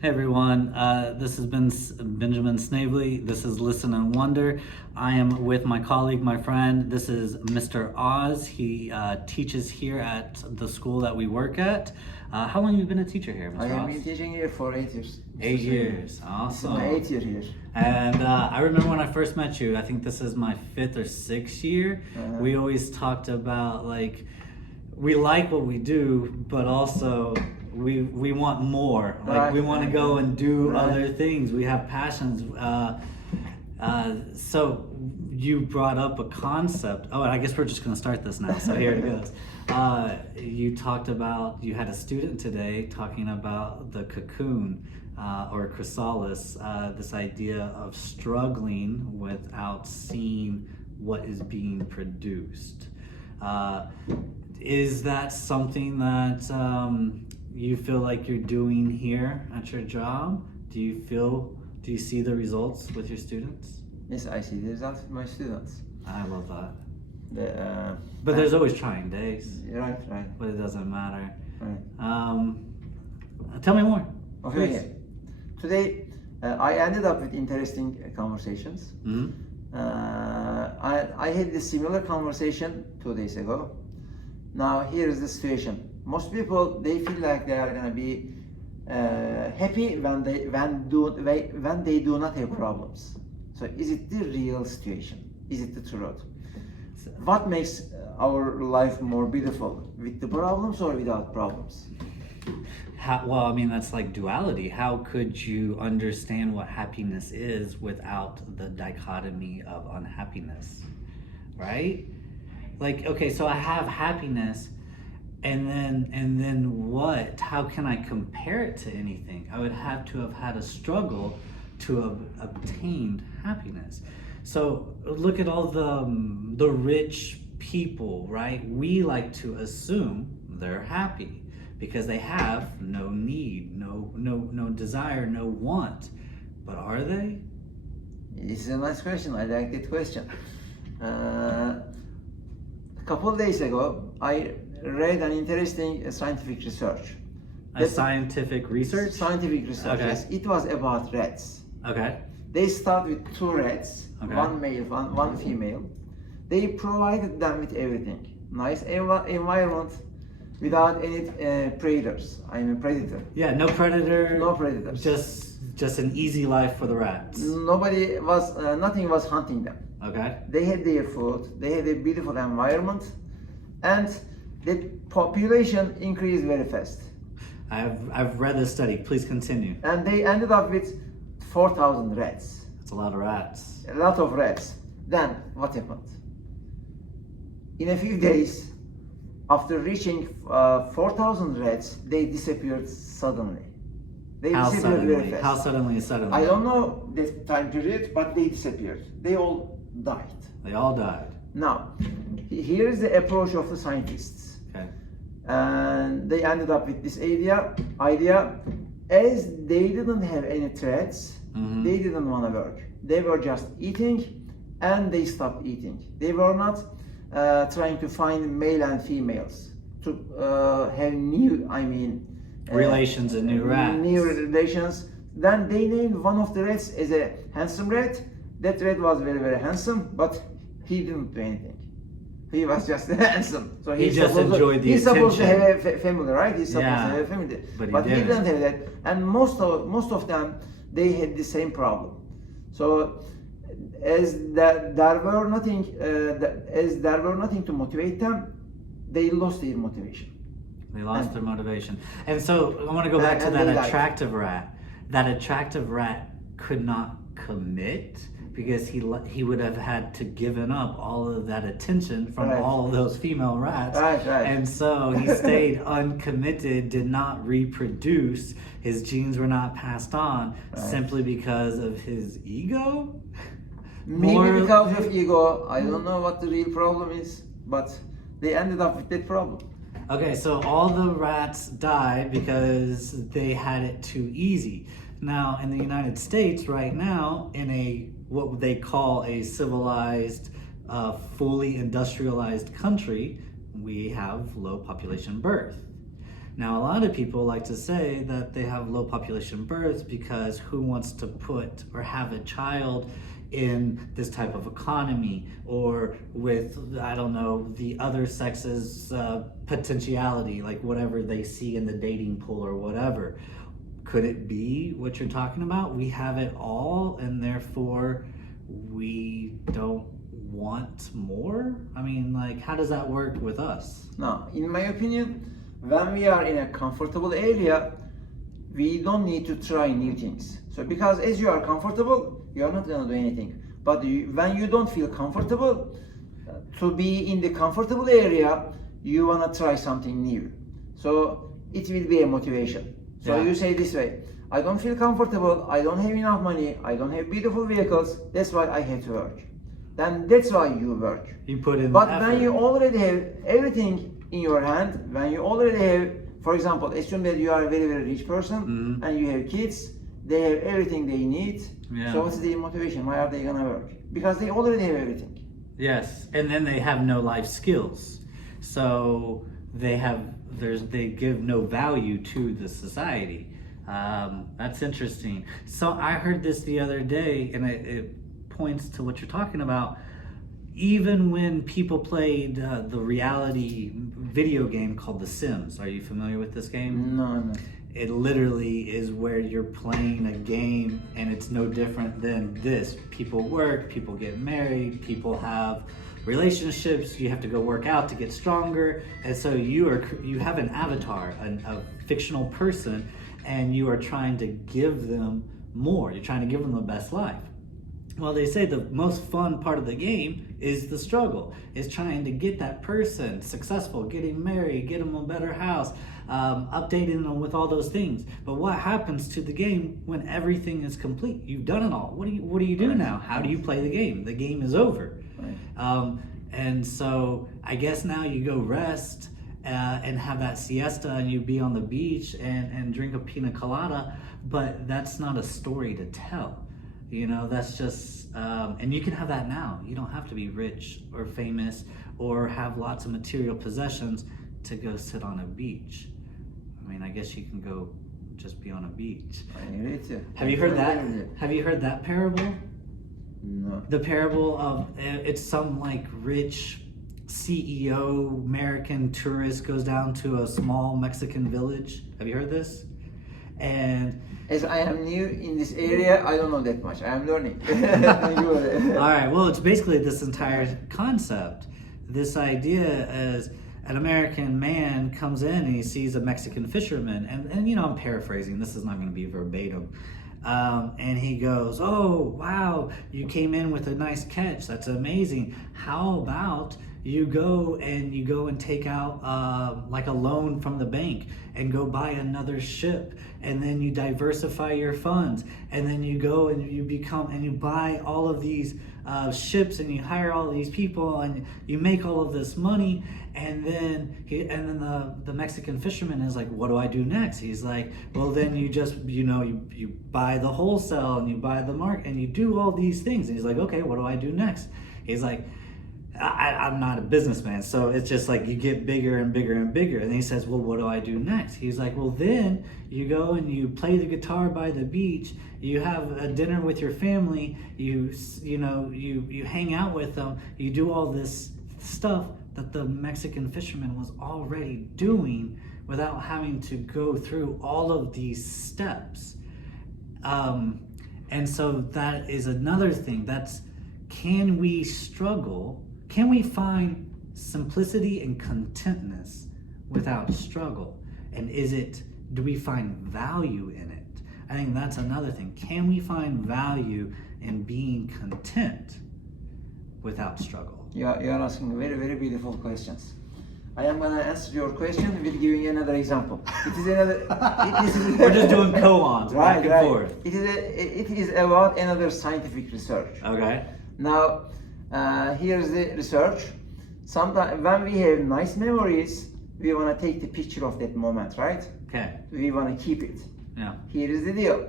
Hey everyone, this has been Benjamin Snavely. This is Listen and Wonder. I am with my colleague, my friend. This is Mr. Oz. He teaches here at the school that we work at. How long have you been a teacher here, Mr. I have Oz? been teaching here for 8 years. 8 years, This is awesome. my 8th year here. And I remember when I first met you, I think this is my 5th or 6th year. We always talked about we like what we do, but also we want more. We want to go and do other things. We have passions. So you brought up a concept. Oh, and I guess we're just going to start this now. So here it goes. You talked about, you had a student today talking about the cocoon or chrysalis, this idea of struggling without seeing what is being produced. Is that something that you feel like you're doing here at your job? Do you see the results with your students? Yes, I see the results with my students. I love that. But there's always trying days. Right. But it doesn't matter. Right. Tell me more. Okay. Please. Today, I ended up with interesting conversations. Mm-hmm. I had a similar conversation 2 days ago. Now here is the situation. Most people, they feel like they are gonna be happy when they do not have problems. So is it the real situation? Is it the truth? What makes our life more beautiful, with the problems or without problems? Well, I mean, that's like duality. How could you understand what happiness is without the dichotomy of unhappiness, right? Like, okay, so I have happiness, and then what? How can I compare it to anything? I would have to have had a struggle to have obtained happiness. So look at all the rich people, right? We like to assume they're happy because they have no need, no desire, no want. But are they? This is a nice question. I like that question. A couple of days ago, I read an interesting scientific research. Scientific research? Scientific research, Okay. yes. It was about rats. Okay. They start with 2 rats, Okay. one male, one female. They provided them with everything. Nice environment without any predators. I'm a predator. Yeah, no predator. No predators. Just an easy life for the rats. Nothing was hunting them. Okay. They had their food, they had a beautiful environment, and the population increased very fast. I've read this study. Please continue. And they ended up with 4,000 rats. That's a lot of rats. A lot of rats. Then what happened? In a few days, after reaching 4,000 rats, they disappeared suddenly. They disappeared very fast. How suddenly? I don't know the time period, but they disappeared. They all died. They all died. Now, here is the approach of the scientists. Okay. And they ended up with this idea, as they didn't have any threats, they didn't want to work. They were just eating, and they stopped eating. They were not trying to find male and females to have relations and new rats. New relations. Then they named one of the rats as a handsome rat. That rat was very, very handsome, but he didn't do anything. He was just handsome. So he just enjoyed the attention. He's supposed to have a family, right? He's supposed to have a family. But he didn't have that. And most of them, they had the same problem. So as there were nothing to motivate them, they lost their motivation. They lost their motivation. And so I want to go back to that attractive rat. That attractive rat could not commit because he would have had to given up all of that attention from all of those female rats. Right. And so he stayed uncommitted, did not reproduce. His genes were not passed on simply because of his ego. Maybe because of ego. I don't know what the real problem is, but they ended up with that problem. Okay, so all the rats died because they had it too easy. Now, in the United States right now, in what they call a civilized, fully industrialized country, we have low population birth. Now, a lot of people like to say that they have low population births because who wants to put or have a child in this type of economy or with, I don't know, the other sex's potentiality, like whatever they see in the dating pool or whatever. Could it be what you're talking about? We have it all and therefore we don't want more? I mean, like, how does that work with us? Now, in my opinion, when we are in a comfortable area, we don't need to try new things. So because as you are comfortable, you are not going to do anything. But when you don't feel comfortable, to be in the comfortable area, you want to try something new. So it will be a motivation. So Yeah. you say this way, I don't feel comfortable, I don't have enough money, I don't have beautiful vehicles, that's why I have to work. Then that's why you work. You put in But effort. when you already have everything in your hand, when you already have, for example, assume that you are a very, very rich person and you have kids, they have everything they need. Yeah. So what's the motivation? Why are they gonna work? Because they already have everything. Yes, and then they have no life skills, so they give no value to the society. That's interesting. So I heard this the other day, and it points to what you're talking about. Even when people played the reality video game called The Sims, are you familiar with this game? No. It literally is where you're playing a game and it's no different than this. People work, people get married, people have relationships, you have to go work out to get stronger. And so you have an avatar, a fictional person, and you are trying to give them more. You're trying to give them the best life. Well, they say the most fun part of the game is the struggle, is trying to get that person successful, getting married, get them a better house, updating them with all those things. But what happens to the game when everything is complete? You've done it all. What do you do now? How do you play the game? The game is over. Right. And so I guess now you go rest and have that siesta and you be on the beach and drink a pina colada, but that's not a story to tell. You know, that's just, and you can have that now. You don't have to be rich or famous or have lots of material possessions to go sit on a beach. I mean, I guess you can go just be on a beach. I agree with you. Have you heard that? Have you heard that parable? No. The parable of, it's some like rich CEO, American tourist goes down to a small Mexican village. Have you heard this? And As I am new in this area, I don't know that much. I am learning. all right, well, it's basically this entire concept. This idea is an American man comes in and he sees a Mexican fisherman, and you know, I'm paraphrasing, this is not going to be verbatim. And he goes, oh, wow, you came in with a nice catch. That's amazing. How about you go and take out like a loan from the bank and go buy another ship, and then you diversify your funds, and then you go and you buy all of these ships, and you hire all of these people, and you make all of this money. And then the Mexican fisherman is like, what do I do next? He's like, well, then you just, you buy the wholesale and you buy the market and you do all these things. And he's like, okay, what do I do next? He's like, I'm not a businessman, so it's just like you get bigger and bigger and bigger. And he says, well, what do I do next? He's like, well, then you go and you play the guitar by the beach, you have a dinner with your family, you hang out with them, you do all this stuff that the Mexican fisherman was already doing without having to go through all of these steps. And so that is another thing. That's, can we struggle? Can we find simplicity and contentness without struggle? And do we find value in it? I think that's another thing. Can we find value in being content without struggle? You are asking very, very beautiful questions. I am gonna answer your question with giving you another example. We're just doing koans, back and forth. It is about another scientific research. Okay. Now, here's the research. Sometimes when we have nice memories, we want to take the picture of that moment, right? Okay. We want to keep it. Yeah. Here is the deal.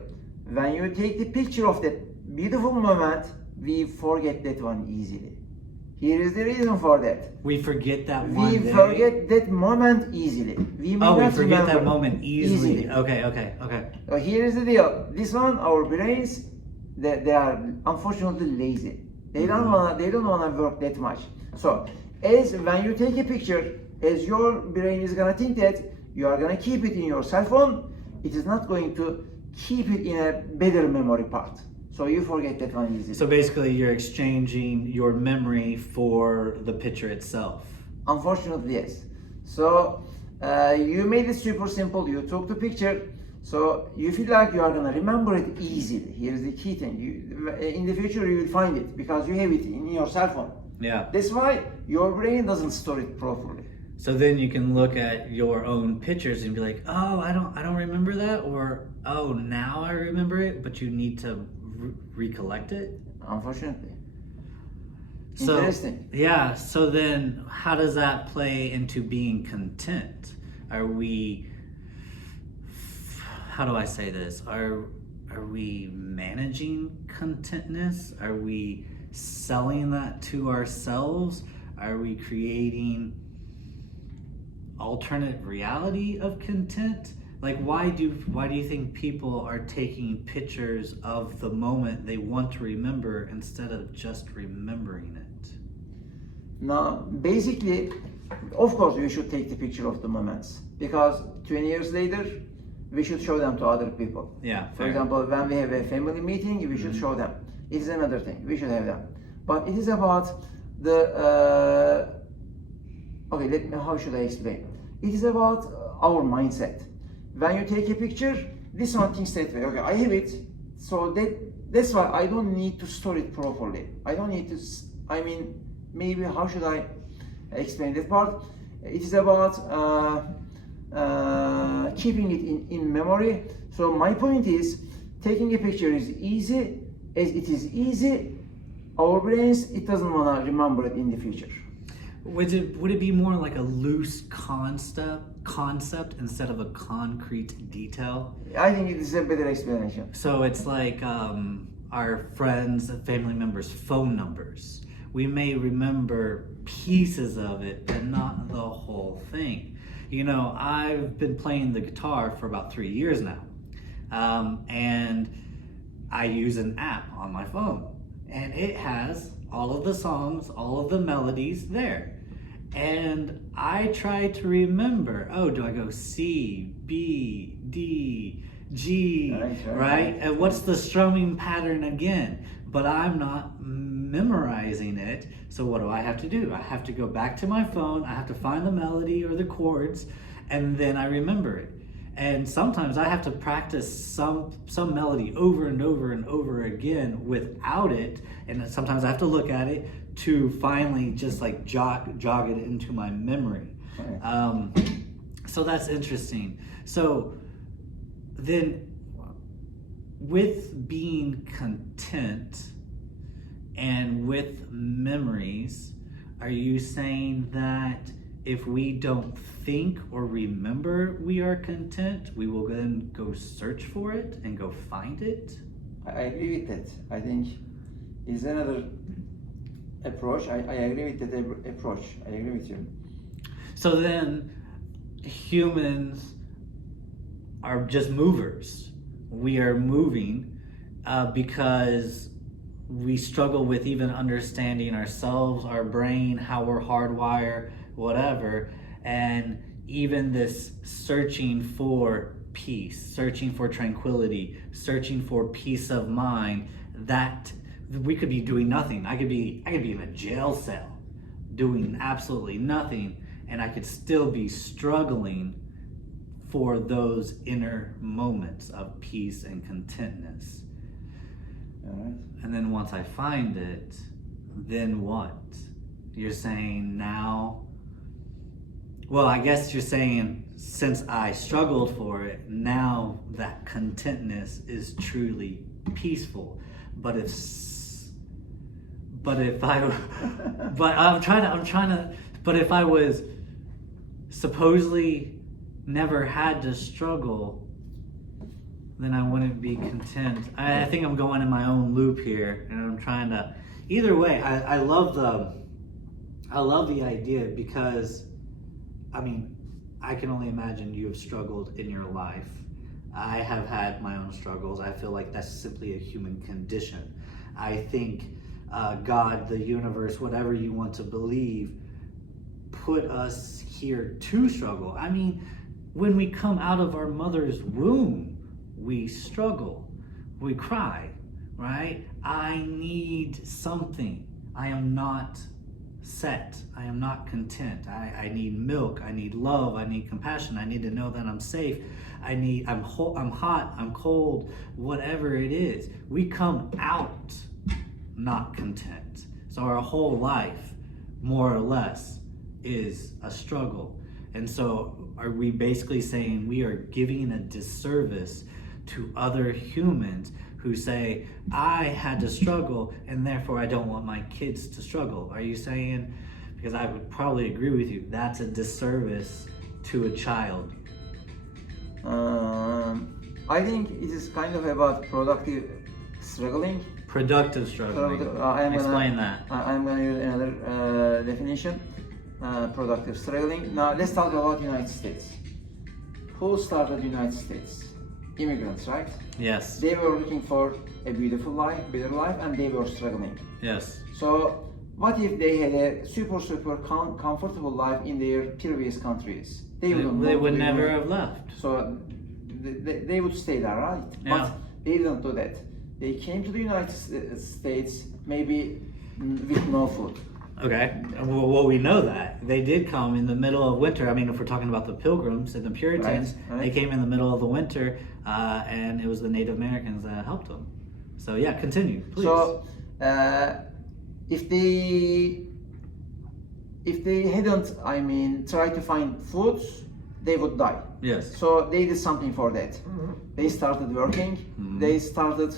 When you take the picture of that beautiful moment, we forget that one easily. Here is the reason for that. We forget that one We day. forget that moment easily. We may We not forget that remember moment easily. Okay. So here is the deal. This one, our brains, they are unfortunately lazy. They don't wanna work that much. So as when you take a picture, as your brain is gonna think that you are gonna keep it in your cell phone, it is not going to keep it in a better memory part. So you forget that one easily. So basically, you're exchanging your memory for the picture itself. Unfortunately, yes. So you made it super simple. You took the picture, so you feel like you are gonna remember it easily. Here's the key thing: in the future you will find it because you have it in your cell phone. Yeah. That's why your brain doesn't store it properly. So then you can look at your own pictures and be like, oh, I don't remember that, or oh, now I remember it, but you need to recollect it. Unfortunately. So, interesting. Yeah. So then, how does that play into being content? Are we? How do I say this? Are we managing contentness? Are we selling that to ourselves? Are we creating alternate reality of content? Like, why do you think people are taking pictures of the moment they want to remember instead of just remembering it? Now, basically, of course, we should take the picture of the moments because 20 years later, we should show them to other people. Yeah. For fair. example, when we have a family meeting, we should show them. It is another thing. We should have them. But it is about the. Okay, how should I explain? It is about our mindset. When you take a picture, this one thinks that way. Okay, I have it, so that's why I don't need to store it properly. I don't need to. I mean, maybe how should I explain that part? It is about keeping it in memory. So my point is, taking a picture is easy. As it is easy, our brains, it doesn't want to remember it in the future. Would it be more like a loose concept instead of a concrete detail? I think it is a better explanation. So it's like our friends, family members' phone numbers. We may remember pieces of it, but not the whole thing. You know, I've been playing the guitar for about 3 years now, and I use an app on my phone, and it has all of the songs, all of the melodies there. And I try to remember, oh, do I go C, B, D, G, right? And what's the strumming pattern again? But I'm not memorizing it. So what do I have to do? I have to go back to my phone. I have to find the melody or the chords, and then I remember it. And sometimes I have to practice some melody over and over and over again without it. And sometimes I have to look at it to finally just like jog it into my memory. So that's interesting. So then with being content and with memories, are you saying that if we don't think or remember we are content, we will then go search for it and go find it? I agree with that. I think is another approach. I agree with that approach. I agree with you. So then humans are just movers. We are moving because we struggle with even understanding ourselves, our brain, how we're hardwired, whatever. And even this searching for peace, searching for tranquility, searching for peace of mind, that we could be doing nothing. I could be in a jail cell doing absolutely nothing, and I could still be struggling for those inner moments of peace and contentness. And then once I find it, then what? You're saying now, well, I guess you're saying since I struggled for it, now that contentness is truly peaceful. But if I was supposedly never had to struggle, then I wouldn't be content. I think I'm going in my own loop here, and I'm trying to, either way, I love I love the idea because, I mean, I can only imagine you have struggled in your life. I have had my own struggles. I feel like that's simply a human condition. I think God, the universe, whatever you want to believe, put us here to struggle. I mean, when we come out of our mother's womb, we struggle, we cry, right? I need something. I am not set. I am not content. I need milk. I need love. I need compassion. I need to know that I'm safe. I'm hot. I'm cold. Whatever it is, we come out not content. So our whole life, more or less, is a struggle. And so are we basically saying we are giving a disservice to other humans who say, I had to struggle and therefore I don't want my kids to struggle? Are you saying, because I would probably agree with you, that's a disservice to a child? I think it is kind of about productive struggling. Productive struggling. Explain that. I'm going to use another definition. Productive struggling. Now let's talk about United States. Who started United States? Immigrants, right? Yes. They were looking for a beautiful life, better life, and they were struggling. Yes. So what if they had a super comfortable life in their previous countries? They would never have left. So they would stay there, right? Yeah. But they didn't do that. They came to the United States maybe with no food. Okay, well, we know that. They did come in the middle of winter. I mean, if we're talking about the Pilgrims and the Puritans, right. They came in the middle of the winter, and it was the Native Americans that helped them. So yeah, continue, please. So if they hadn't, I mean, tried to find food, they would die. Yes. So they did something for that. Mm-hmm. They started working. Mm-hmm. They started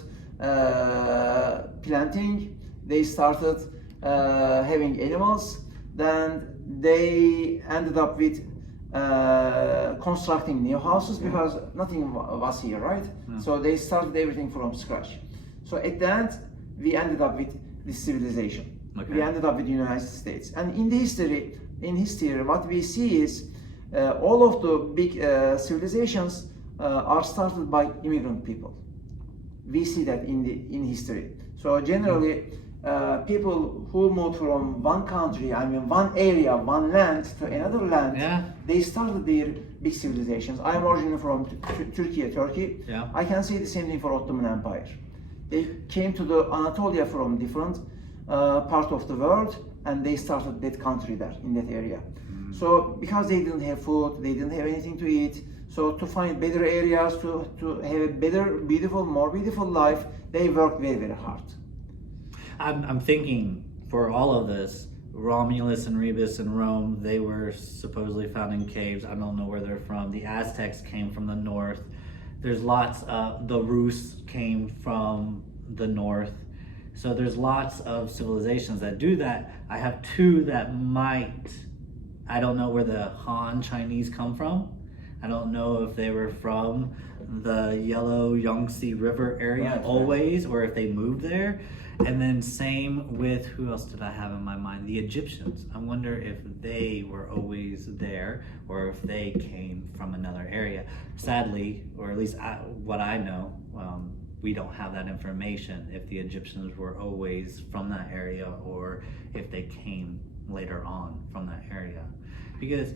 planting. They started having animals. Then they ended up with constructing new houses because nothing was here, right? Yeah. So they started everything from scratch. So at the end, we ended up with this civilization. Okay. We ended up with the United States. And in history, what we see is all of the big civilizations are started by immigrant people. We see that in history. So generally, people who moved from one country, I mean one area, one land to another land, Yeah. they started their big civilizations. I'm originally from Turkey. Yeah. I can say the same thing for Ottoman Empire. They came to the Anatolia from different part of the world, and they started that country there in that area. So because they didn't have food, they didn't have anything to eat, so to find better areas, to have a better, more beautiful life, they worked very, very hard. I'm thinking for all of this, Romulus and Remus in Rome, they were supposedly found in caves. I don't know where they're from. The Aztecs came from the north. There's lots of, the Rus came from the north. So there's lots of civilizations that do that. I have two that might, I don't know where the Han Chinese come from. I don't know if they were from the Yellow Yangtze River area always, or if they moved there. And then same with, who else did I have in my mind? The Egyptians. I wonder if they were always there or if they came from another area. Sadly, or at least what I know, we don't have that information, if the Egyptians were always from that area or if they came later on from that area. Because,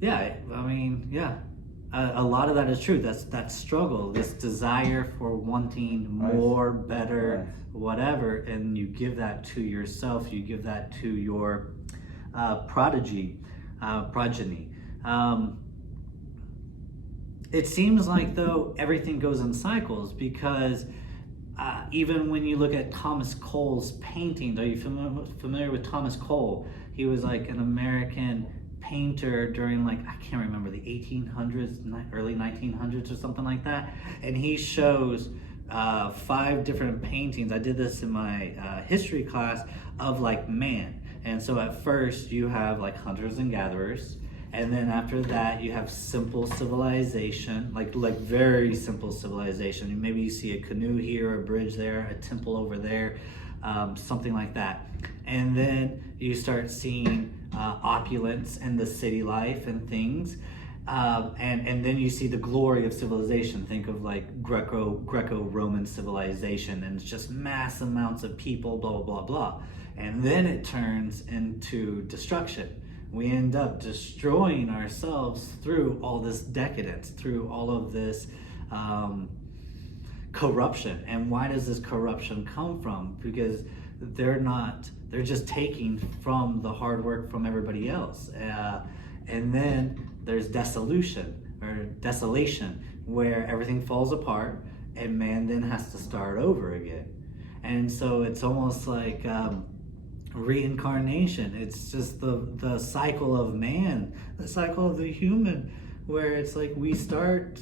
yeah, I mean, yeah, a lot of that is true. That's that struggle, this desire for wanting more, better, whatever, and you give that to yourself, you give that to your progeny. It seems like, though, everything goes in cycles, because even when you look at Thomas Cole's paintings, are you familiar with Thomas Cole? He was like an American painter during, like, I can't remember, the 1800s, early 1900s or something like that. And he shows 5 different paintings. I did this in my history class of like man. And so at first you have like hunters and gatherers. And then after that, you have simple civilization, like very simple civilization. Maybe you see a canoe here, a bridge there, a temple over there. something like that. And then you start seeing opulence in the city life and things. And then you see the glory of civilization. Think of like Greco-Roman civilization, and it's just mass amounts of people, blah, blah, blah, blah. And then it turns into destruction. We end up destroying ourselves through all this decadence, through all of this corruption. And why does this corruption come from? Because they're just taking from the hard work from everybody else. And then there's desolation, where everything falls apart and man then has to start over again. And so it's almost like reincarnation. It's just the cycle of man, the cycle of the human, where it's like we start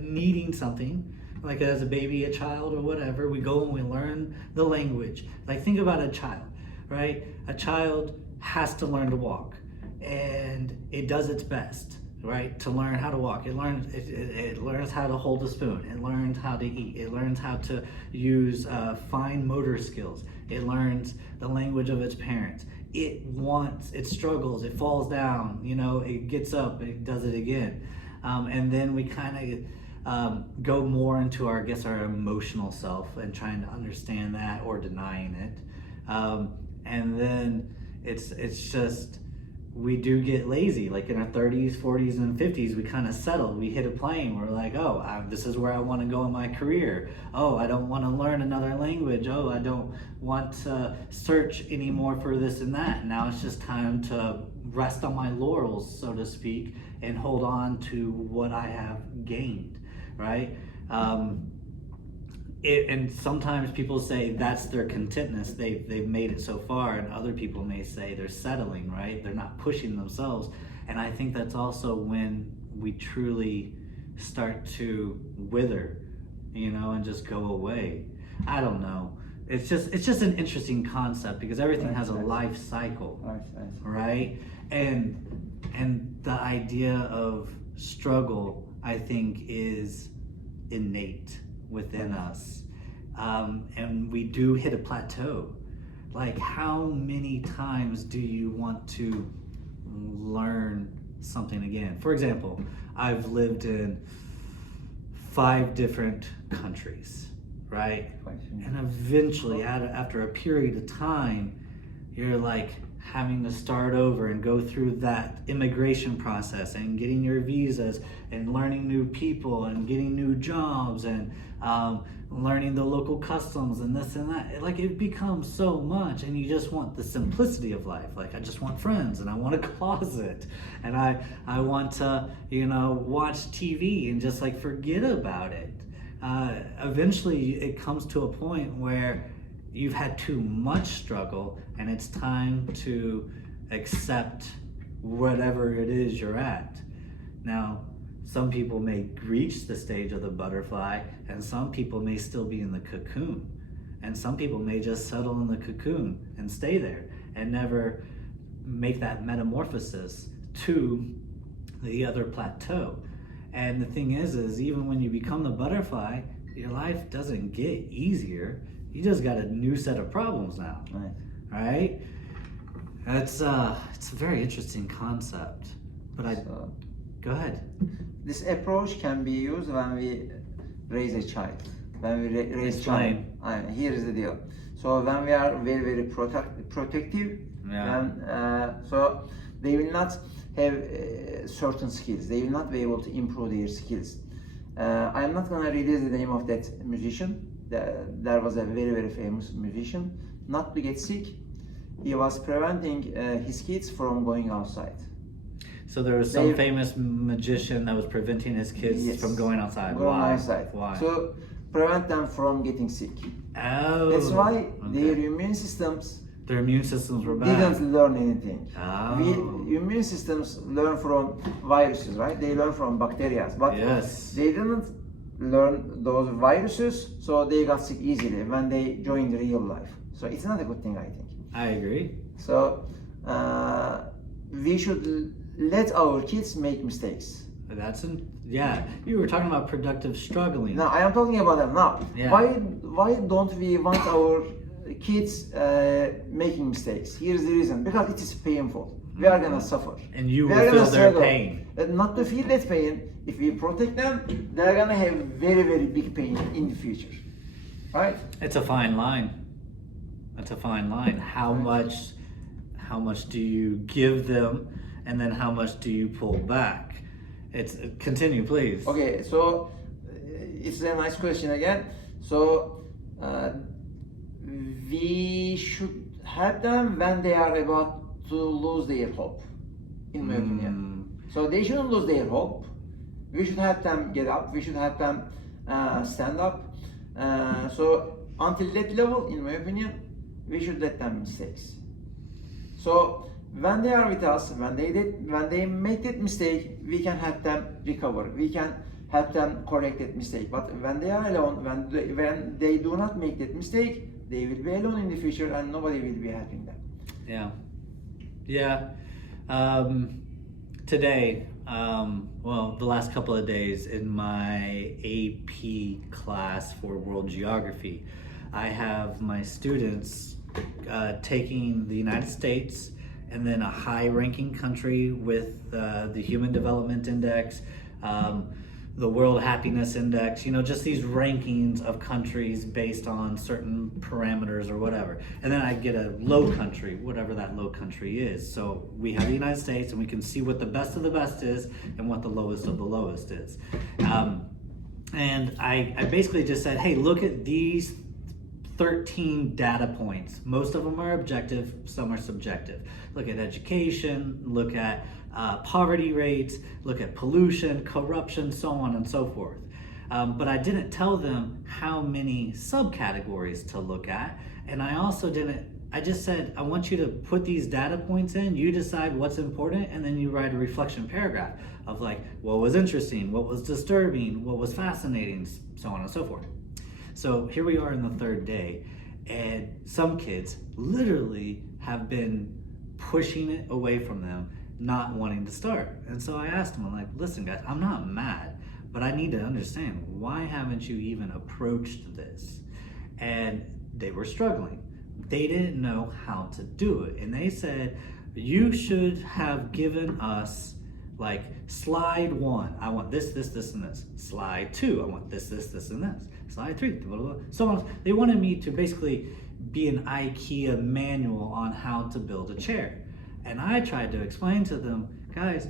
needing something, like as a baby, a child, or whatever. We go and we learn the language. Like, think about a child, right? A child has to learn to walk, and it does its best, right, to learn how to walk. It learns how to hold a spoon. It learns how to eat. It learns how to use fine motor skills. It learns the language of its parents. It struggles, it falls down, it gets up, it does it again. And then we kind of go more into our emotional self and trying to understand that or denying it. And then it's just, we do get lazy. Like in our 30s, 40s, and 50s, we kind of settle. We hit a plane. We're like, this is where I want to go in my career. Oh, I don't want to learn another language. Oh, I don't want to search anymore for this and that. Now it's just time to rest on my laurels, so to speak, and hold on to what I have gained, right? And sometimes people say that's their contentness. They've made it so far, and other people may say they're settling, right? They're not pushing themselves. And I think that's also when we truly start to wither, and just go away. I don't know. It's just an interesting concept, because everything has a life cycle, right? And the idea of struggle, I think, is innate within us, and we do hit a plateau. Like, how many times do you want to learn something again? For example, I've lived in 5 different countries, right? And eventually, after a period of time, you're like having to start over and go through that immigration process and getting your visas and learning new people and getting new jobs and learning the local customs and this and that. Like, it becomes so much, and you just want the simplicity of life. Like, I just want friends, and I want a closet, and I want to watch TV and just like forget about it. Eventually it comes to a point where you've had too much struggle, and it's time to accept whatever it is you're at. Now, some people may reach the stage of the butterfly, and some people may still be in the cocoon. And some people may just settle in the cocoon and stay there and never make that metamorphosis to the other plateau. And the thing is even when you become the butterfly, your life doesn't get easier. You just got a new set of problems now, right? It's a very interesting concept. But go ahead. This approach can be used when we raise a child. When we raise child, here is the deal. So when we are very, very protective, so they will not have certain skills. They will not be able to improve their skills. I am not going to release the name of that musician. There was a very, very famous musician. Not to get sick, he was preventing his kids from going outside. So there was some famous magician that was preventing his kids from going outside. Why? To prevent them from getting sick. Oh. That's why their immune systems were bad. Didn't learn anything. Oh. Immune systems learn from viruses, right? They learn from bacteria, but they didn't learn those viruses, so they got sick easily when they joined real life. So it's not a good thing, I think. I agree. So we should let our kids make mistakes. You were talking about productive struggling. No, I am talking about them now. Yeah. Why don't we want our kids making mistakes. Here's the reason: because it is painful. We are gonna suffer. And you We will are gonna feel their struggle. pain. Not to feel that pain. If we protect them, they're gonna have very, very big pain in the future, right? It's a fine line. It's a fine line. How much do you give them, and then how much do you pull back? It's continue, please. Okay, so it's a nice question again. So we should help them when they are about to lose their hope, in my opinion. So they shouldn't lose their hope. We should help them get up. We should help them stand up. So until that level, in my opinion, we should let them mistakes. So when they are with us, when they make that mistake, we can help them recover. We can help them correct that mistake. But when they are alone, when they do not make that mistake, they will be alone in the future, and nobody will be helping them. Yeah. Today, well, the last couple of days in my AP class for world geography, I have my students taking the United States and then a high-ranking country with the Human Development Index, the World Happiness Index, just these rankings of countries based on certain parameters or whatever. And then I get a low country, whatever that low country is. So we have the United States, and we can see what the best of the best is and what the lowest of the lowest is. And I basically just said, hey, look at these 13 data points. Most of them are objective, some are subjective. Look at education, look at poverty rates, look at pollution, corruption, so on and so forth. But I didn't tell them how many subcategories to look at. And I also I just said, I want you to put these data points in, you decide what's important, and then you write a reflection paragraph of like, what was interesting, what was disturbing, what was fascinating, so on and so forth. So here we are in the third day, and some kids literally have been pushing it away from them, not wanting to start. And so I asked them, I'm like, listen guys, I'm not mad, but I need to understand, why haven't you even approached this? And they were struggling. They didn't know how to do it. And they said, you should have given us like slide 1, I want this, this, this, and this. Slide 2, I want this, this, this, and this. Slide 3, blah, blah, blah. So on. They wanted me to basically be an IKEA manual on how to build a chair. And I tried to explain to them, guys,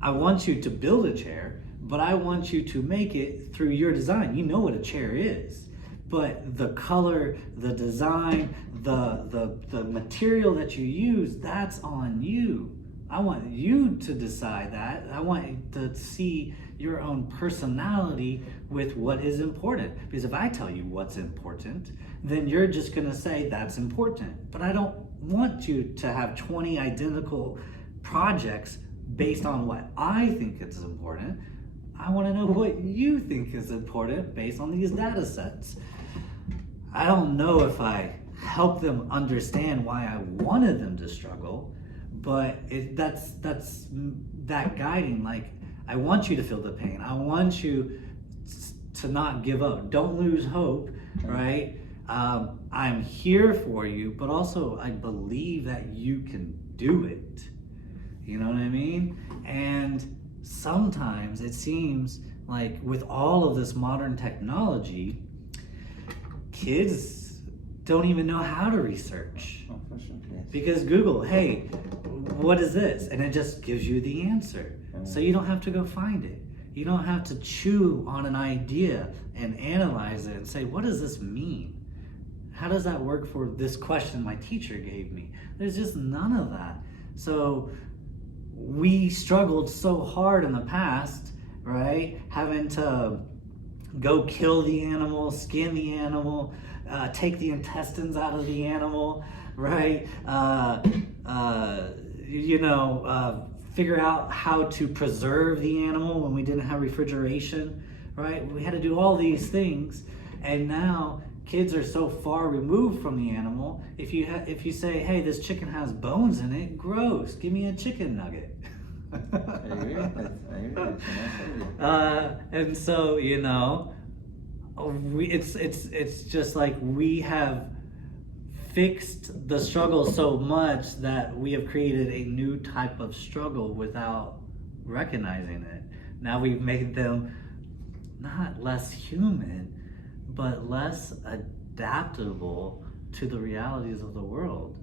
I want you to build a chair, but I want you to make it through your design. You know what a chair is. But the color, the design, the material that you use, that's on you. I want you to decide that. I want to see your own personality with what is important. Because if I tell you what's important, then you're just gonna say that's important. But I don't want you to have 20 identical projects based on what I think is important. I wanna know what you think is important based on these data sets. I don't know if I helped them understand why I wanted them to struggle, but that's that guiding. Like, I want you to feel the pain. I want you to not give up. Don't lose hope, right? I'm here for you, but also I believe that you can do it. You know what I mean? And sometimes it seems like with all of this modern technology, kids don't even know how to research. Because Google, hey, what is this? And it just gives you the answer. So you don't have to go find it. You don't have to chew on an idea and analyze it and say, what does this mean? How does that work for this question my teacher gave me? There's just none of that. So we struggled so hard in the past, right? Having to go kill the animal, skin the animal, take the intestines out of the animal, right? Figure out how to preserve the animal when we didn't have refrigeration, right? We had to do all these things, and now kids are so far removed from the animal. If you say, hey, this chicken has bones in it, gross, give me a chicken nugget. And so, It's just like we have fixed the struggle so much that we have created a new type of struggle without recognizing it. Now we've made them not less human, but less adaptable to the realities of the world.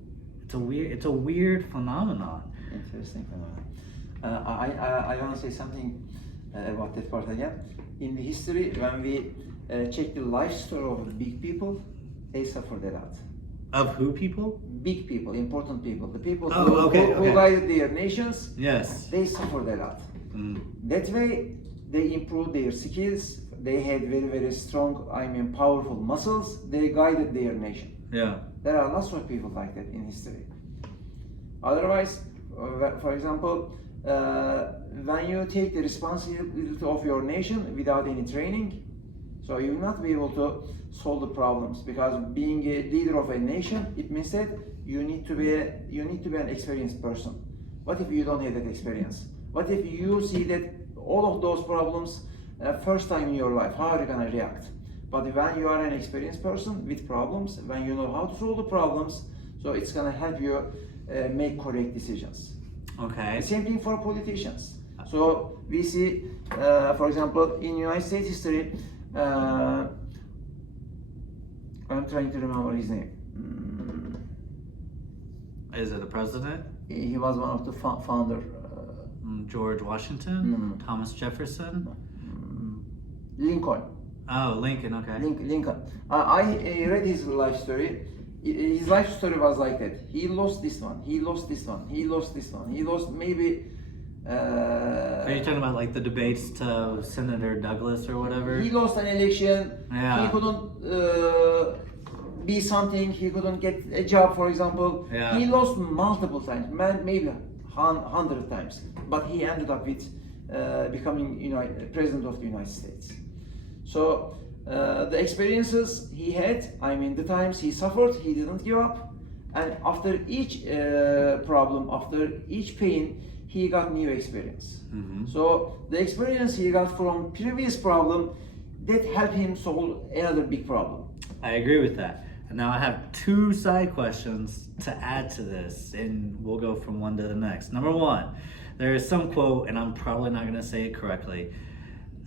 It's a weird phenomenon. Interesting phenomenon. I want to say something about that part again. In the history, when we check the life story of big people, they suffered a lot. Of who people? Big people, important people, the people who guided their nations. Yes. They suffered a lot. Mm. That way, they improved their skills. They had very, very strong, powerful muscles. They guided their nation. Yeah. There are lots of people like that in history. Otherwise, for example, when you take the responsibility of your nation without any training, so you will not be able to solve the problems, because being a leader of a nation, it means that you need to be an experienced person. What if you don't have that experience? What if you see that all of those problems first time in your life? How are you gonna react? But when you are an experienced person with problems, when you know how to solve the problems, so it's gonna help you make correct decisions. Okay. The same thing for politicians. So we see, for example, in United States history, I'm trying to remember his name. Is it a president? He was one of the founder. George Washington? Thomas Jefferson? Lincoln. Oh, Lincoln, okay. Lincoln. I read his life story. His life story was like that. He lost this one. He lost this one. He lost this one. He lost maybe. Are you talking about like the debates to Senator Douglas or whatever? He lost an election. Yeah. He couldn't be something. He couldn't get a job, for example. Yeah. He lost multiple times, maybe 100 times. But he ended up with becoming president of the United States. So the experiences he had, the times he suffered, he didn't give up. And after each problem, after each pain, he got new experience. Mm-hmm. So the experience he got from previous problem, that helped him solve another big problem. I agree with that. And now I have two side questions to add to this, and we'll go from one to the next. Number one, there is some quote, and I'm probably not going to say it correctly.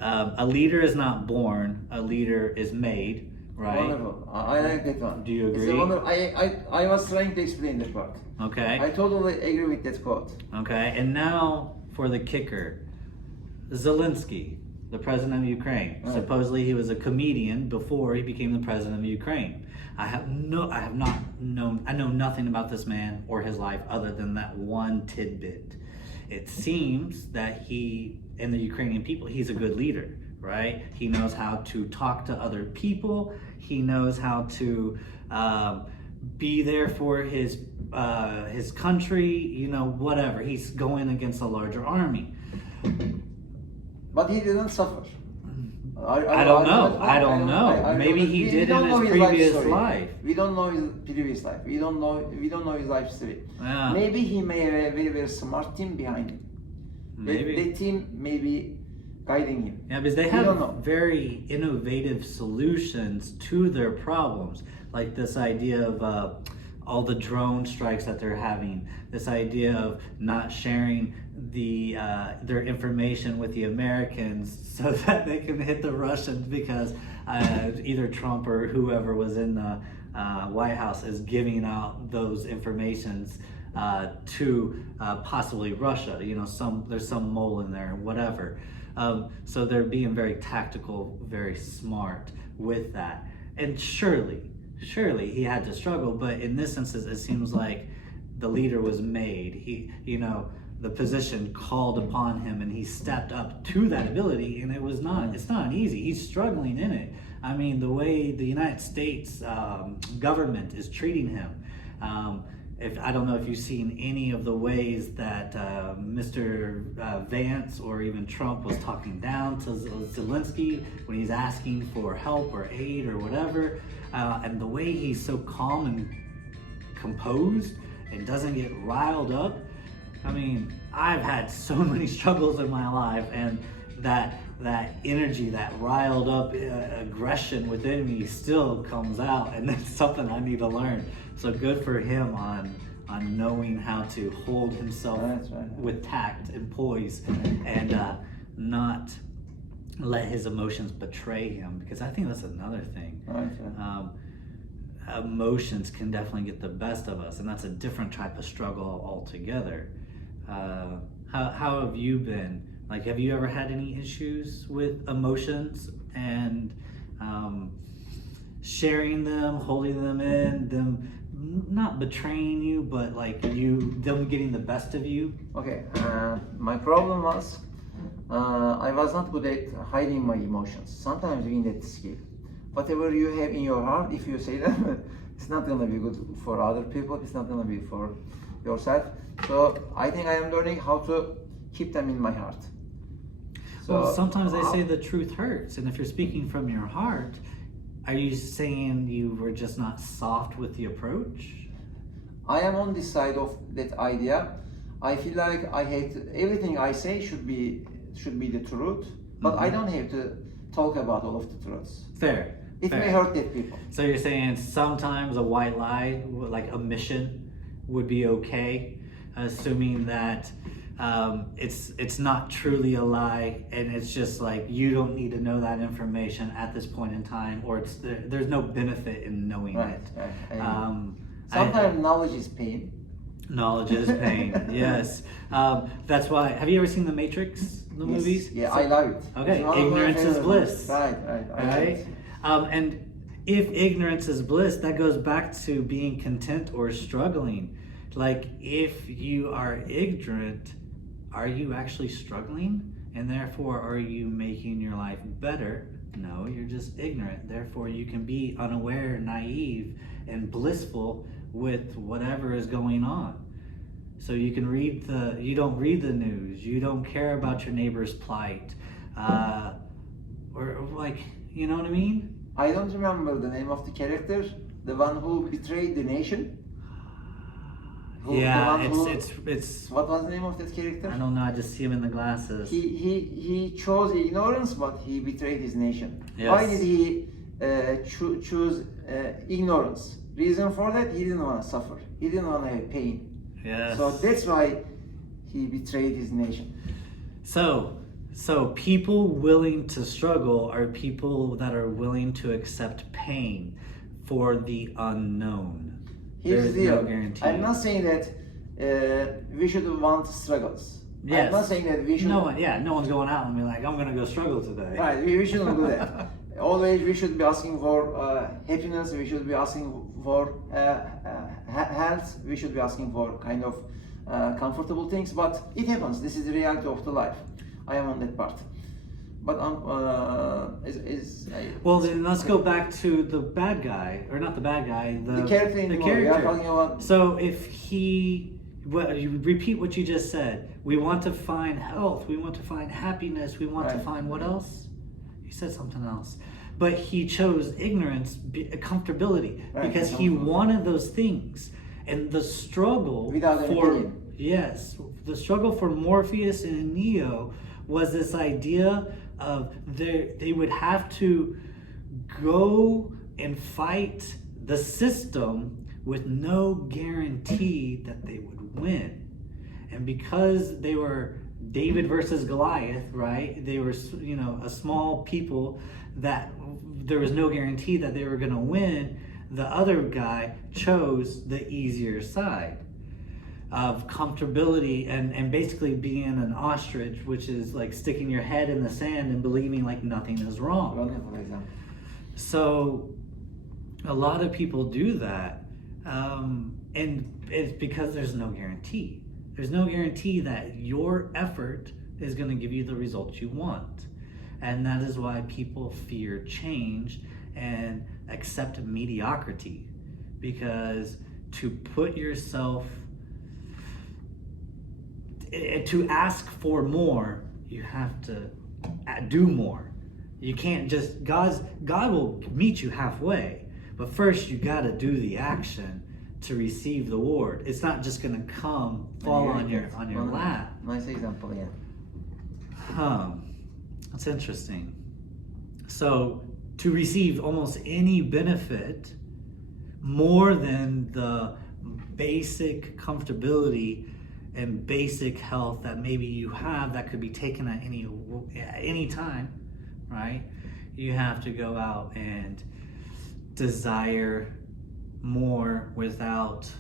A leader is not born, a leader is made, right? Wonderful. I like that one. Do you agree? I was trying to explain that part. Okay. I totally agree with that quote. Okay, and now for the kicker. Zelensky, the president of Ukraine. Right. Supposedly he was a comedian before he became the president of Ukraine. I know nothing about this man or his life other than that one tidbit. It seems that and the Ukrainian people, he's a good leader, right? He knows how to talk to other people. He knows how to be there for his country, whatever. He's going against a larger army. But he didn't suffer. I don't know. Maybe he did in his previous life. We don't know his previous life. We don't know his life story. Yeah. Maybe he may have a very, very smart team behind him. Maybe. The team may be guiding him. Yeah, because they have very innovative solutions to their problems. Like this idea of all the drone strikes that they're having. This idea of not sharing their information with the Americans so that they can hit the Russians, because either Trump or whoever was in the White House is giving out those informations to possibly Russia. There's some mole in there, whatever. So they're being very tactical, very smart with that. And surely he had to struggle, but in this instance, it seems like the leader was made. The position called upon him, and he stepped up to that ability, and it's not easy. He's struggling in it. The way the United States government is treating him. I don't know if you've seen any of the ways that Mr. Vance or even Trump was talking down to Zelensky when he's asking for help or aid or whatever, and the way he's so calm and composed and doesn't get riled up. I've had so many struggles in my life, and that that energy, that riled up aggression within me still comes out, and that's something I need to learn. So good for him on knowing how to hold himself with tact and poise, and not let his emotions betray him, because I think that's another thing. Emotions can definitely get the best of us, and that's a different type of struggle altogether. How have you been? Like, have you ever had any issues with emotions and sharing them, holding them in, them not betraying you, but like them getting the best of you? Okay, my problem was I was not good at hiding my emotions. Sometimes we need skill. Whatever you have in your heart, if you say them, it's not gonna be good for other people. It's not gonna be for yourself. So I think I am learning how to keep them in my heart. So, well, sometimes they say the truth hurts, and if you're speaking from your heart, are you saying you were just not soft with the approach? I am on this side of that idea. I feel like I hate everything I say should be the truth, but I don't have to talk about all of the truths. Fair. It may hurt dead people. So you're saying sometimes a white lie, like omission, would be okay, assuming that it's not truly a lie, and it's just like you don't need to know that information at this point in time, or there's no benefit in knowing it. Sometimes knowledge is pain. Knowledge is pain. Yes. That's why. Have you ever seen The Matrix, the movies? Yeah, I love it. Okay. Ignorance is bliss. Right. And if ignorance is bliss, that goes back to being content or struggling. Like, if you are ignorant, are you actually struggling? And therefore, are you making your life better? No, you're just ignorant. Therefore, you can be unaware, naive, and blissful with whatever is going on. So you can you don't read the news, you don't care about your neighbor's plight, or like, you know what I mean? I don't remember the name of the character, the one who betrayed the nation. It's what was the name of that character? I don't know, I just see him in the glasses. He chose ignorance, but he betrayed his nation. Yes. Why did he choose ignorance? Reason for that, he didn't want to suffer. He didn't want to have pain. Yes. So that's why he betrayed his nation. So people willing to struggle are people that are willing to accept pain for the unknown. Here's the no guarantee. I'm not saying that we should want struggles. Yes. I'm not saying that we should. No one's going out and be like, I'm gonna go struggle today. Right, we shouldn't do that. Always we should be asking for happiness. We should be asking for health. We should be asking for kind of comfortable things. But it happens. This is the reality of the life. I am on that part. But well, then let's go back to the bad guy, or not the bad guy, the character in the movie. We are talking about. So if you repeat what you just said, we want to find health, we want to find happiness, we want to find what else? You said something else, but he chose ignorance, comfortability, because he wanted those things, and the struggle the struggle for Morpheus and Neo was this idea of they would have to go and fight the system with no guarantee that they would win. And because they were David versus Goliath, right? They were, a small people that there was no guarantee that they were going to win. The other guy chose the easier side of comfortability and basically being an ostrich, which is like sticking your head in the sand and believing like nothing is wrong. So a lot of people do that, and it's because there's no guarantee. There's no guarantee that your effort is going to give you the results you want. And that is why people fear change and accept mediocrity, because to put yourself to ask for more, you have to do more. You can't just, God will meet you halfway, but first you got to do the action to receive the reward. It's not just going to fall on your lap. Nice example, yeah. That's interesting. So to receive almost any benefit more than the basic comfortability and basic health that maybe you have that could be taken at any time, right? You have to go out and desire more without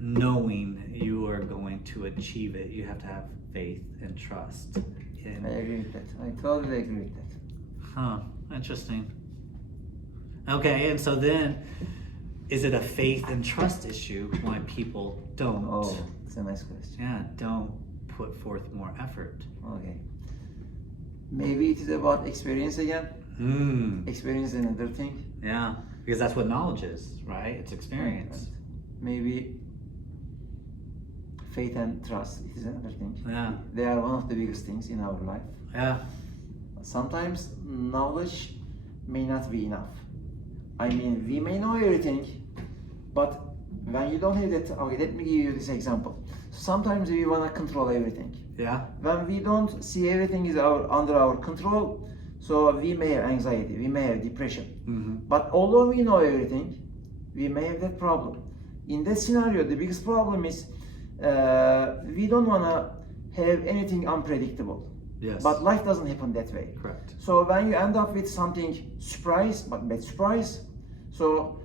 knowing you are going to achieve it. You have to have faith and trust. I agree with that. I totally agree with that. Huh, interesting. Okay, and so then, is it a faith and trust issue why people don't? Oh, it's a nice question. Yeah, don't put forth more effort. Okay. Maybe it is about experience again. Experience is another thing. Yeah, because that's what knowledge is, right? It's experience. Right. Maybe faith and trust is another thing. Yeah. They are one of the biggest things in our life. Yeah. Sometimes knowledge may not be enough. I mean, we may know everything, but when you don't have that, okay, let me give you this example. Sometimes we want to control everything. Yeah. When we don't see everything is under our control, so we may have anxiety, we may have depression. But although we know everything, we may have that problem. In that scenario, the biggest problem is we don't want to have anything unpredictable. Yes. But life doesn't happen that way. Correct. So when you end up with something surprise, but bad surprise, so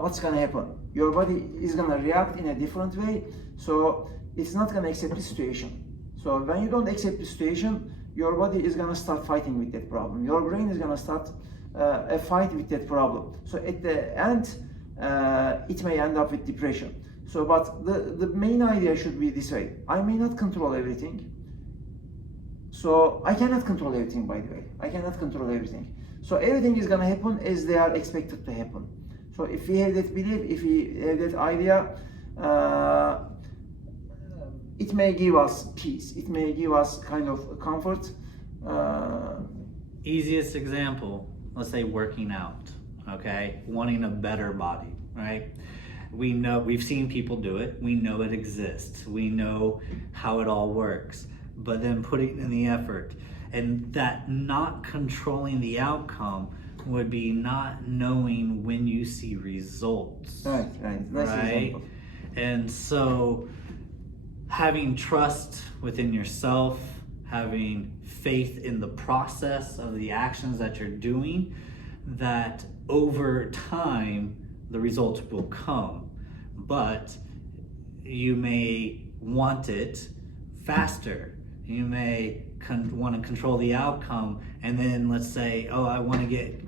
what's gonna happen? Your body is gonna react in a different way. So it's not gonna accept the situation. So when you don't accept the situation, your body is gonna start fighting with that problem. Your brain is gonna start a fight with that problem. So at the end, it may end up with depression. So, but the main idea should be this way. I may not control everything. So I cannot control everything, by the way. I cannot control everything. So everything is gonna happen as they are expected to happen. So if we have that belief, if we have that idea, it may give us peace. It may give us kind of comfort. Easiest example, let's say working out, okay? Wanting a better body, right? We know, we've seen people do it. We know it exists. We know how it all works. But then putting in the effort, and that not controlling the outcome would be not knowing when you see results. Right. Nice example. And so having trust within yourself, having faith in the process of the actions that you're doing, that over time the results will come, but you may want it faster. You may want to control the outcome, and then let's say, oh, I want to get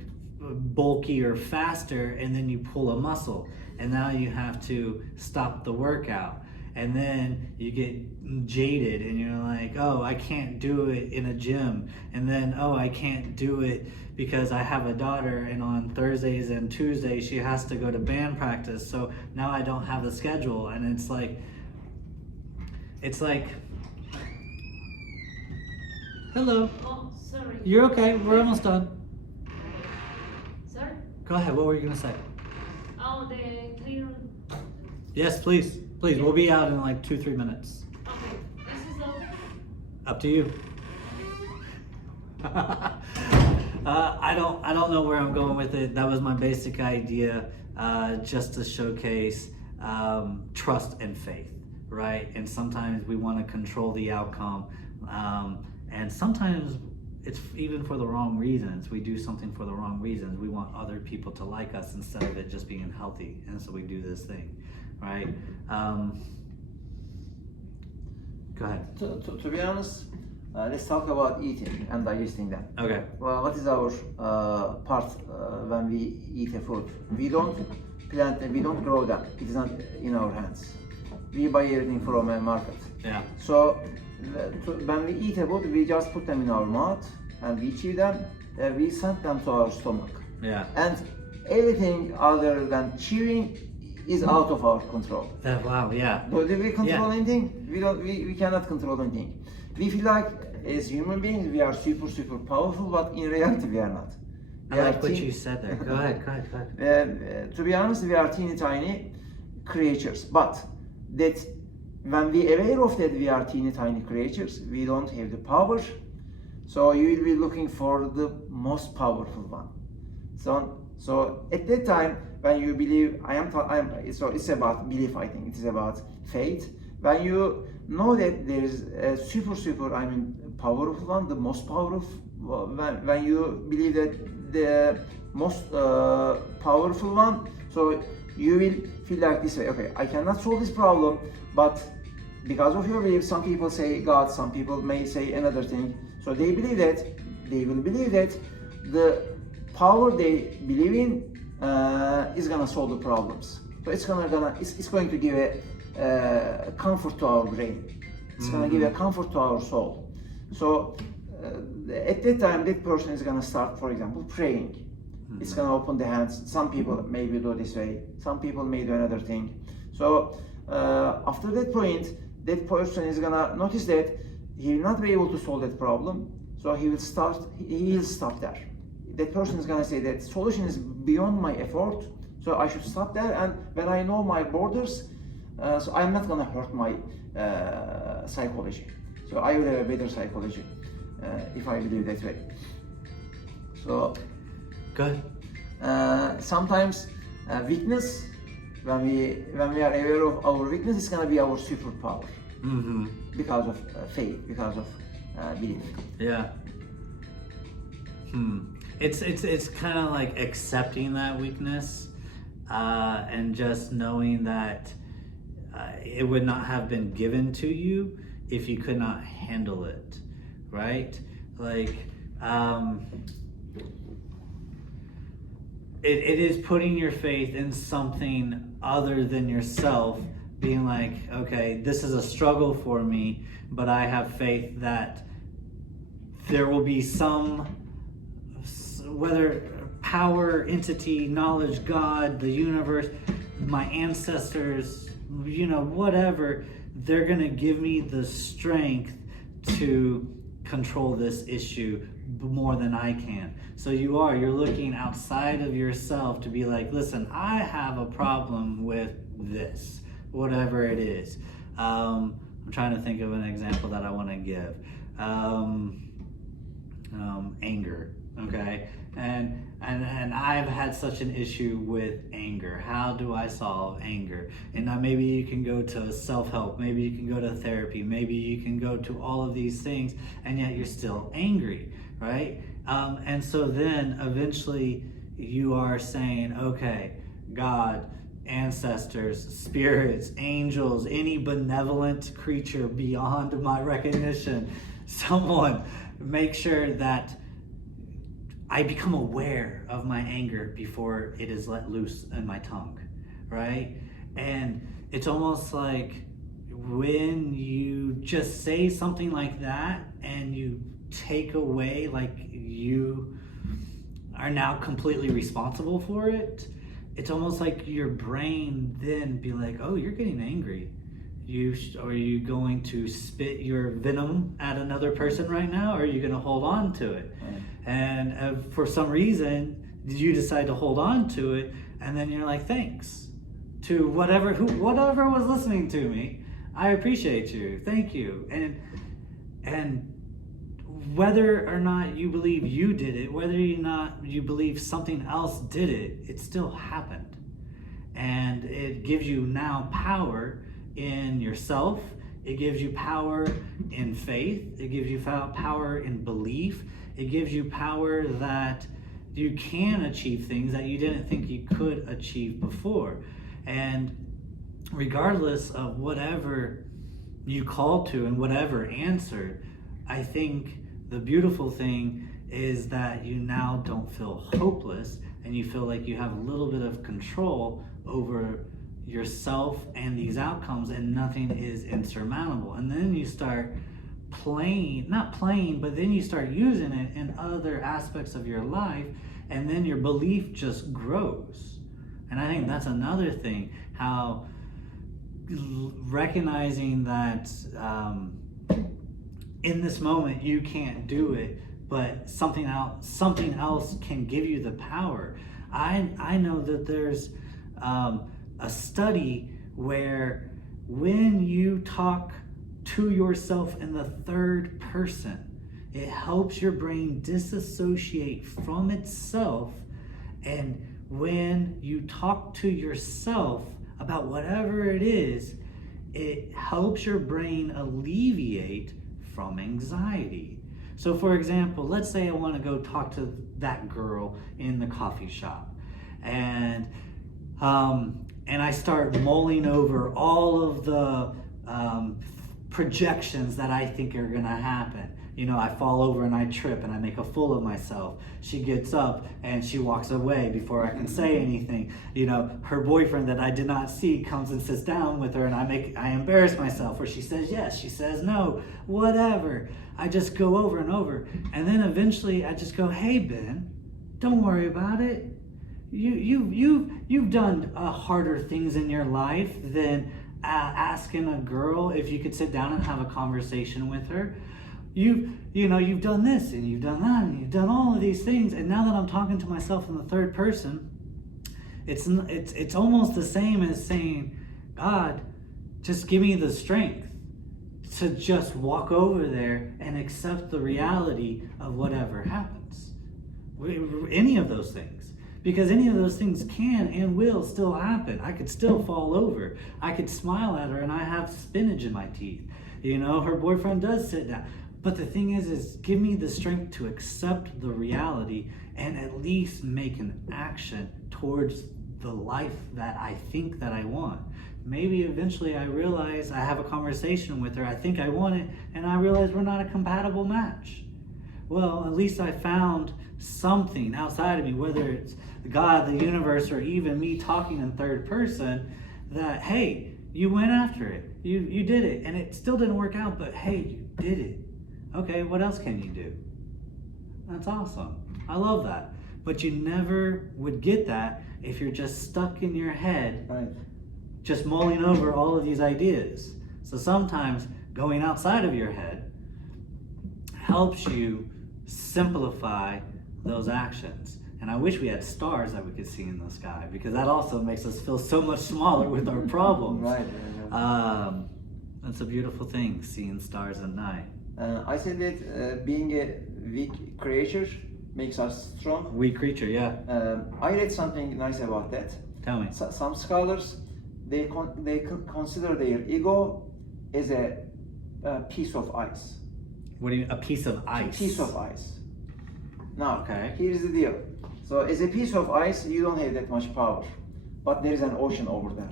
bulkier faster, and then you pull a muscle, and now you have to stop the workout, and then you get jaded, and you're like, oh, I can't do it in a gym, and then, oh, I can't do it because I have a daughter, and on Thursdays and Tuesdays she has to go to band practice, so now I don't have the schedule. And it's like hello. Oh, sorry. You're okay, we're almost done. Sorry? Go ahead, what were you gonna say? Oh, the clear. Yes, please, we'll be out in like 2-3 minutes. Okay, this is all. Up to you. I don't know where I'm going with it. That was my basic idea, just to showcase trust and faith, right? And sometimes we want to control the outcome, and sometimes it's even for the wrong reasons. We do something for the wrong reasons. We want other people to like us instead of it just being healthy, and so we do this thing, right? Go ahead. To be honest, let's talk about eating and digesting them. Okay. Well, what is our part when we eat a food? We don't plant them, we don't grow them. It is not in our hands. We buy everything from a market. Yeah. So when we eat a food, we just put them in our mouth and we chew them. We send them to our stomach. Yeah. And everything other than chewing is out of our control. Wow. Yeah. So do we control Yeah. anything? We cannot control anything. We feel like as human beings we are super powerful, but in reality we are not. I like what you said there. Go ahead. To be honest, we are teeny tiny creatures, but when we are aware of that we are teeny tiny creatures, we don't have the power So you will be looking for the most powerful one. So at that time, when you believe, so it's about belief, I think. It is about faith. When you know that there is a powerful one, the most powerful, when you believe that the most powerful one, so you will feel like this way, okay, I cannot solve this problem, but because of your belief, some people say God, some people may say another thing. So they will believe that the power they believe in is gonna solve the problems. So it's going to give a comfort to our brain. It's gonna give a comfort to our soul. So at that time, that person is gonna start, for example, praying. It's gonna open the hands. Some people maybe do this way. Some people may do another thing. So after that point, that person is gonna notice that he will not be able to solve that problem. So he will stop there. That person is gonna say that solution is beyond my effort, so I should stop there. And when I know my borders, so I'm not gonna hurt my psychology. So I will have a better psychology if I believe that way. So Good. Sometimes weakness, when we are aware of our weakness, it's gonna be our superpower because of faith, because of belief. Yeah. It's kind of like accepting that weakness and just knowing that it would not have been given to you if you could not handle it, right? Like it is putting your faith in something other than yourself, being like, okay, this is a struggle for me, but I have faith that there will be some, whether power, entity, knowledge, God, the universe, my ancestors, whatever, they're gonna give me the strength to control this issue more than I can. So you're looking outside of yourself to be like, listen, I have a problem with this, whatever it is. I'm trying to think of an example that I want to give. Anger, okay? And I've had such an issue with anger. How do I solve anger? And now maybe you can go to self-help, maybe you can go to therapy, maybe you can go to all of these things, and yet you're still angry, right? And so then eventually you are saying, okay, God, ancestors, spirits, angels, any benevolent creature beyond my recognition, someone, make sure that I become aware of my anger before it is let loose in my tongue, right? And it's almost like when you just say something like that and you take away, like you are now completely responsible for it, it's almost like your brain then be like, oh, you're getting angry. Are you going to spit your venom at another person right now, or are you going to hold on to it? And for some reason, you decide to hold on to it, and then you're like, thanks to whatever was listening to me. I appreciate you. Thank you. And whether or not you believe you did it, whether or not you believe something else did it, it still happened. And it gives you now power in yourself. It gives you power in faith. It gives you power in belief. It gives you power that you can achieve things that you didn't think you could achieve before. And regardless of whatever you called to and whatever answered, I think the beautiful thing is that you now don't feel hopeless, and you feel like you have a little bit of control over yourself and these outcomes, and nothing is insurmountable. And then you start but then you start using it in other aspects of your life, and then your belief just grows. And I think that's another thing, how recognizing that in this moment you can't do it, but something else can give you the power. I know that there's a study where when you talk to yourself in the third person, It helps your brain disassociate from itself, and when you talk to yourself about whatever it is, it helps your brain alleviate from anxiety. So for example, let's say I want to go talk to that girl in the coffee shop, and I start mulling over all of the projections that I think are gonna happen. You know, I fall over and I trip and I make a fool of myself. She gets up and she walks away before I can say anything. You know, her boyfriend that I did not see comes and sits down with her, and I embarrass myself, or she says yes, she says no, whatever. I just go over and over. And then eventually I just go, hey Ben, don't worry about it. You've done harder things in your life than asking a girl if you could sit down and have a conversation with her. You've done this and you've done that and you've done all of these things, and now that I'm talking to myself in the third person, it's almost the same as saying, God, just give me the strength to just walk over there and accept the reality of whatever happens. Any of those things. Because any of those things can and will still happen. I could still fall over. I could smile at her and I have spinach in my teeth. You know, her boyfriend does sit down. But the thing is give me the strength to accept the reality and at least make an action towards the life that I think that I want. Maybe eventually I realize, I have a conversation with her, I think I want it, and I realize we're not a compatible match. Well, at least I found something outside of me, whether it's God, the universe, or even me talking in third person, that, hey, you went after it. You did it, and it still didn't work out, but hey, you did it. Okay, what else can you do? That's awesome. I love that. But you never would get that if you're just stuck in your head, Right. just mulling over all of these ideas. So sometimes going outside of your head helps you simplify those actions. And I wish we had stars that we could see in the sky, because that also makes us feel so much smaller with our problems. Right. That's a beautiful thing, seeing stars at night. I said that being a weak creature makes us strong. Weak creature, yeah. I read something nice about that. Tell me. Some scholars, they consider their ego as a piece of ice. What do you? A piece of ice. A piece of ice. Now, Okay. here's the deal. So, as a piece of ice, you don't have that much power, but there is an ocean over there.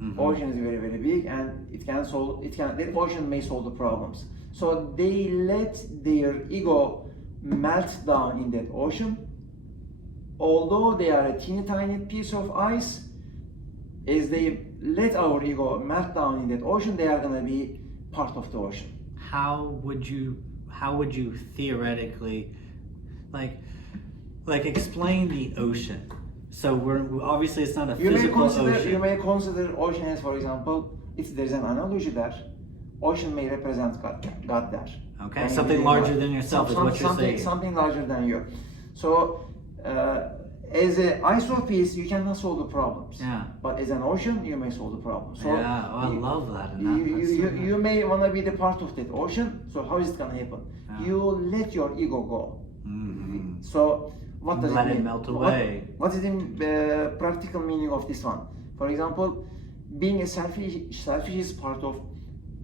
Mhm. Ocean is very, very big, and that ocean may solve the problems. So they let their ego melt down in that ocean. Although they are a teeny tiny piece of ice, as they let our ego melt down in that ocean, they are gonna be part of the ocean. How would you theoretically, like explain the ocean? So we're obviously it's not a physical ocean. You may consider ocean as, for example, if there's an analogy there, ocean may represent God there. Okay, And something you- larger than yourself is what you're saying. Something larger than you. So, as an ice or piece, you cannot solve the problems. Yeah. But as an ocean, you may solve the problems. So Yeah, oh, I love that. And that's so good. you may want to be the part of that ocean. So how is it gonna happen? Yeah. You let your ego go. Mhm. So what does Let it it mean? melt away. What is the practical meaning of this one? For example, being a selfish is part of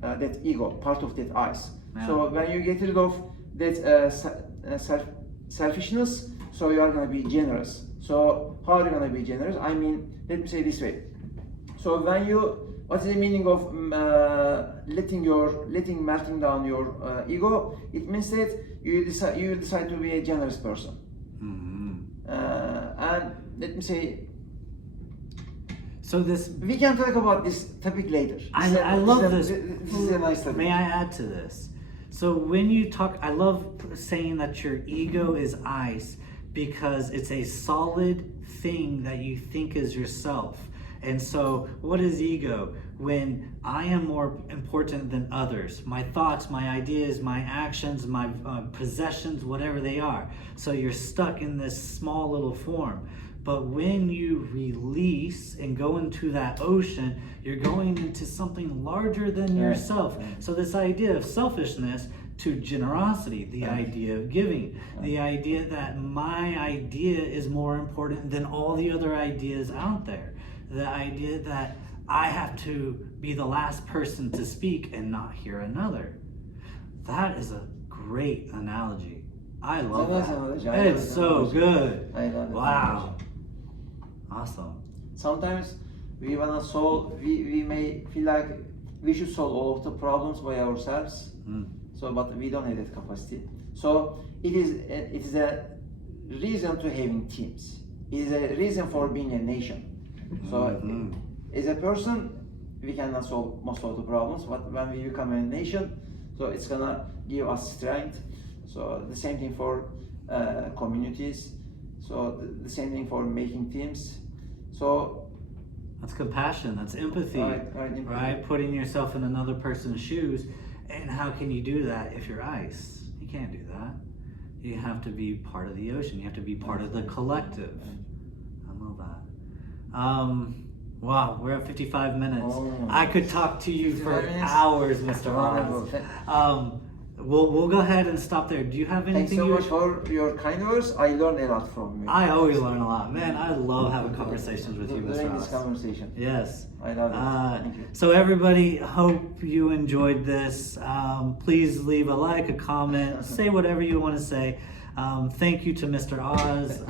that ego, part of that ice. Yeah. So when you get rid of that selfishness, so you are going to be generous. So how are you going to be generous? I mean, let me say this way. So what is the meaning of melting down your ego? It means that you decide to be a generous person. Mhm. And let me say, So this, we can talk about this topic later. I love this. This is a nice topic. May I add to this? So when you talk, I love saying that your ego is ice because it's a solid thing that you think is yourself. And so what is ego? When I am more important than others, my thoughts, my ideas, my actions, my possessions, whatever they are. So you're stuck in this small little form. But when you release and go into that ocean, you're going into something larger than yourself. So this idea of selfishness to generosity, the idea of giving, the idea that my idea is more important than all the other ideas out there, the idea that I have to be the last person to speak and not hear another. That is a great analogy. I love that. It's so good. I love it. Wow. Awesome. Sometimes we wanna solve. We may feel like we should solve all of the problems by ourselves. So, but we don't have that capacity. So it is a reason to having teams. It is a reason for being a nation. So as a person, we cannot solve most of the problems, but when we become a nation, so it's gonna give us strength. So the same thing for communities. So the same thing for making teams. So that's compassion, that's empathy, right? Putting yourself in another person's shoes. And how can you do that if you're ice? You can't do that. You have to be part of the ocean. You have to be part of the collective. I love that. Wow, we're at 55 minutes. I could talk to you for hours, Mr. Oz. We'll go ahead and stop there. Do you have anything? Thanks so much for your kind words. I learned a lot from you. I always learn a lot. Man, I love having conversations with you, Mr. During Oz. this conversation. Yes. I love it. Thank you. So everybody, hope you enjoyed this. Please leave a like, a comment, say whatever you want to say. Thank you to Mr. Oz,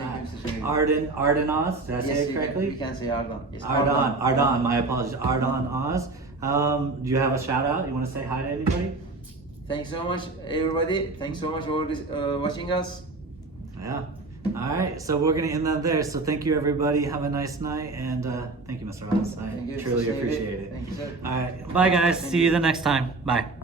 Ardan Oz. Did I say it correctly? You can say Ardan. Yes, Ardan. My apologies. Ardan Oz. Do you have a shout out? You want to say hi to anybody? Thanks so much, everybody. Thanks so much for watching us. Yeah. All right. So we're going to end that there. So thank you, everybody. Have a nice night. And thank you, Mr. Oz. I truly appreciate it. Thank you, sir. All right. Bye, guys. See you the next time. Bye.